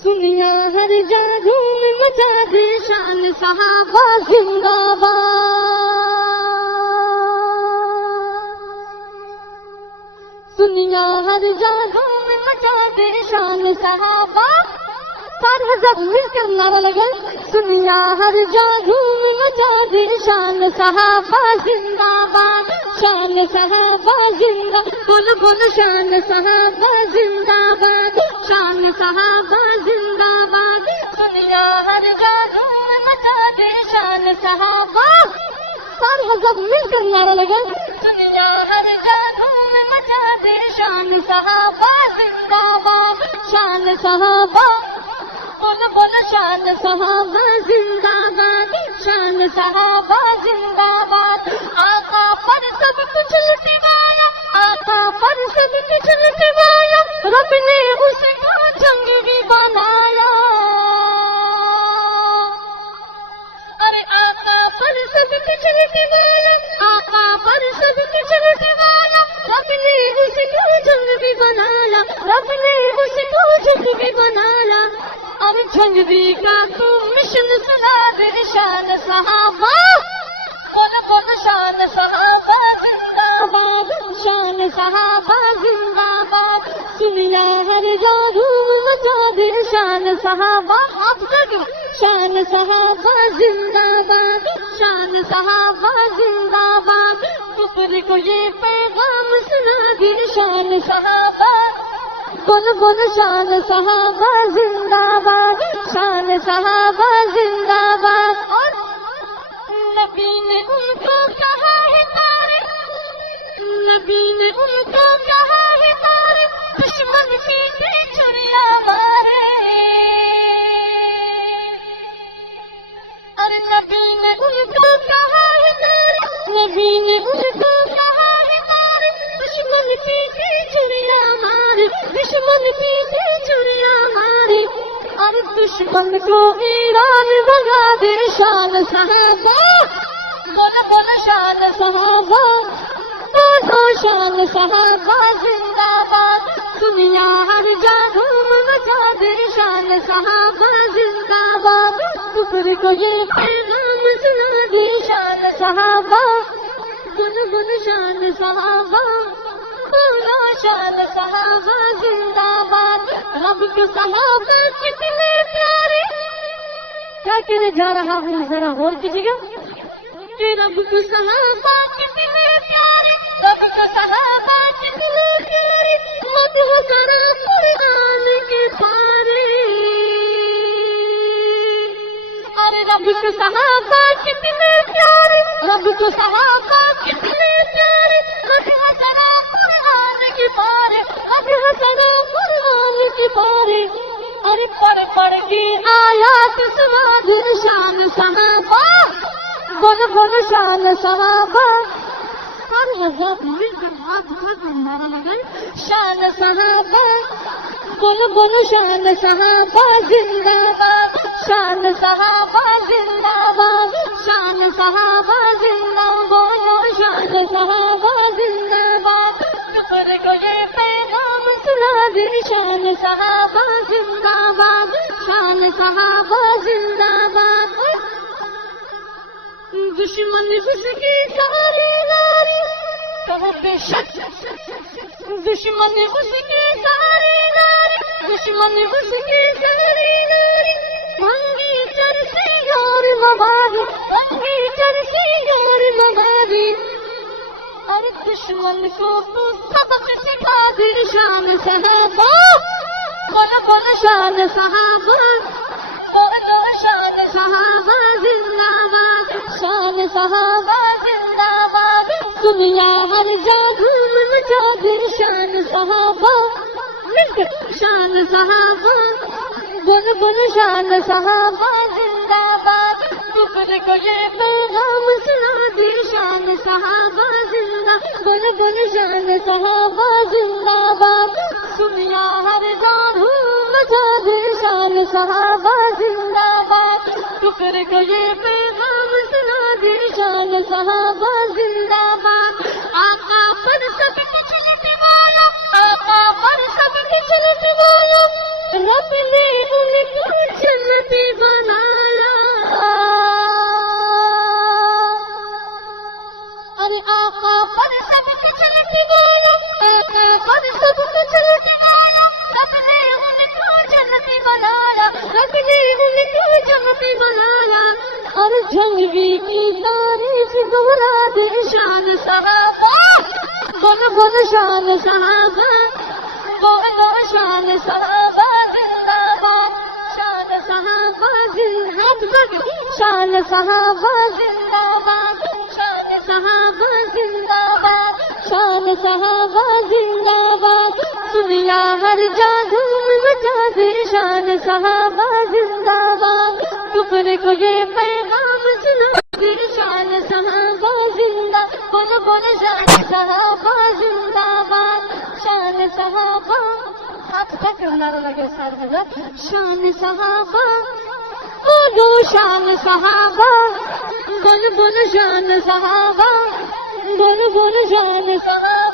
دنیا ہر جا دھوم مچا دے شان صحابہ زندہ باد دنیا ہر جا دھوم مچا دے شان صحابہ سارے حضرات مل کر نعرہ لگائیں دنیا ہر جا دھوم مچا دے شان صحابہ زندہ باد شان صحابہ زندہ بول بول شان صحابہ زندہ باد شان صحابہ زندہ باد دنیا ہر جا دھوم مچا دے شان صحابہ سارے حضرات مل کر نعرہ لگائیں دنیا ہر جا دھوم مچا دے شان صحابہ زندہ باد شان صحابہ بول بول شان صحابہ زندہ باد شان صحابہ زندہ باد آقا پر سب کچھ لٹوایا آقا پر سب کچھ لٹوایا رب نے اس کا جنگ بھی بنایا ارے آقا پر سب کچھ لٹوایا آقا پر سب کچھ لٹوایا رب نے اس کا جنگ بھی بنایا رب نے اس کا جنگ بھی بنایا اب جنگ بھی کا تو مشن سنا دے شان صحابہ بول بول شان صحابہ زندہ باد شان صحابہ زندہ باد دنیا ہر جا دھوم مچا دے شان صحابہ آپ تک شان صحابہ زندہ باد شان صحابہ زندہ باد کفر کو یہ پیغام سنا دے شان صحابہ بول بول شان صحابہ زندہ باد شان صحابہ زندہ باد اور نبی نے ان کو کہا ہے تارے نبی نے ان کو کہا ہے تارے دشمن پیچھے چھریا مارے اور نبی نے ان کو کہا ہے تارے نبی نے ان کو کہا ہے تارے دشمن پیچھے چھریا مارے دشمن پیچھے چھریا مارے اور دشمن کو ایران بھگا دے شان صحابہ بول بول شان صحابہ بولو شان صحابہ زندہ باد دنیا ہر جا دھوم مچا دے شان صحابہ زندہ باد کفر کو یہ پیغام سنا دے شان صحابہ بول بول شان صحابہ بولو شان صحابہ زندہ باد رب کے صحابہ کتنے پیارے کیا کہنے جا رہا ہوں ذرا غور کیجیے گا کہ رب کے صحابہ کتنے پیارے رب کے صحابہ کتنے پیارے مدح کرا قرآن کے پارے ارے رب کے صحابہ کتنے پیارے رب کے صحابہ کتنے پیارے مدح کرا قرآن کے پارے مدح کرا قرآن کے پارے ارے پڑھ پڑھ کے آیات سنا دے شان صحابہ بول بول شان صحابہ سارے حضرات مل کر ہاتھ اٹھا کر نعرہ لگائیں شان صحابہ بول بول شان صحابہ زندہ باد شان صحابہ زندہ باد شان صحابہ زندہ بولو شان صحابہ زندہ باد کفر کو یہ پیغام سنا دے شان صحابہ زندہ باد شان صحابہ زندہ باد دشمن اس کی ساری ناری کہو بے شک دشمن اس کی ساری ناری دشمن اس کی ساری ناری بھنگی چرسی اور مبادی بھنگی چرسی اور مبادی ارے دشمن کو تو سبق سکھا دے شان صحابہ بول بول شان صحابہ بولو شان صحابہ زندہ باد شان صحابہ زندہ باد دنیا ہر جا دھوم مچا دے شان صحابہ مل کر شان صحابہ بول بول شان صحابہ زندہ باد کفر کو یہ پیغام سنا دے شان صحابہ زندہ بول بول شان صحابہ زندہ باد دنیا ہر جا دھوم مچا دے شان صحابہ زندہ باد کفر کو یہ پیغام سنا دے شان صحابہ زندہ باد آقا پر سب کچھ لٹوایا آقا پر سب کچھ لٹوایا رب نے ان کو جنتی بنایا. ارے آقا پر سب کچھ لٹی والا، آقا پر سب کچھ لٹی والا، رب نے ان کو جنتی بنایا، رب نے ان کو جنتی بنایا. اور جنگ بھی کی تعریف دوہرا دے شان صحابہ، بولو بولو شان صحابہ، بولو شان صحابہ زندہ باد، شان صحابہ زندہ باد، شان صحابہ زندہ باد، شان صحابہ زندہ باد، شان صحابہ زندہ باد. دنیا ہر جا دھوم مچا دے شان صحابہ زندہ باد. کفر کو یہ پیغام سنا دے شان صحابہ زندہ. بولو بولو شان صحابہ زندہ باد، شان صحابہ. ہاتھ تک نعرہ لگے سارے حضرت. شان صحابہ بولو شان صحابہ، بولو بولو شان صحابہ، بولو بولو شان صحابہ.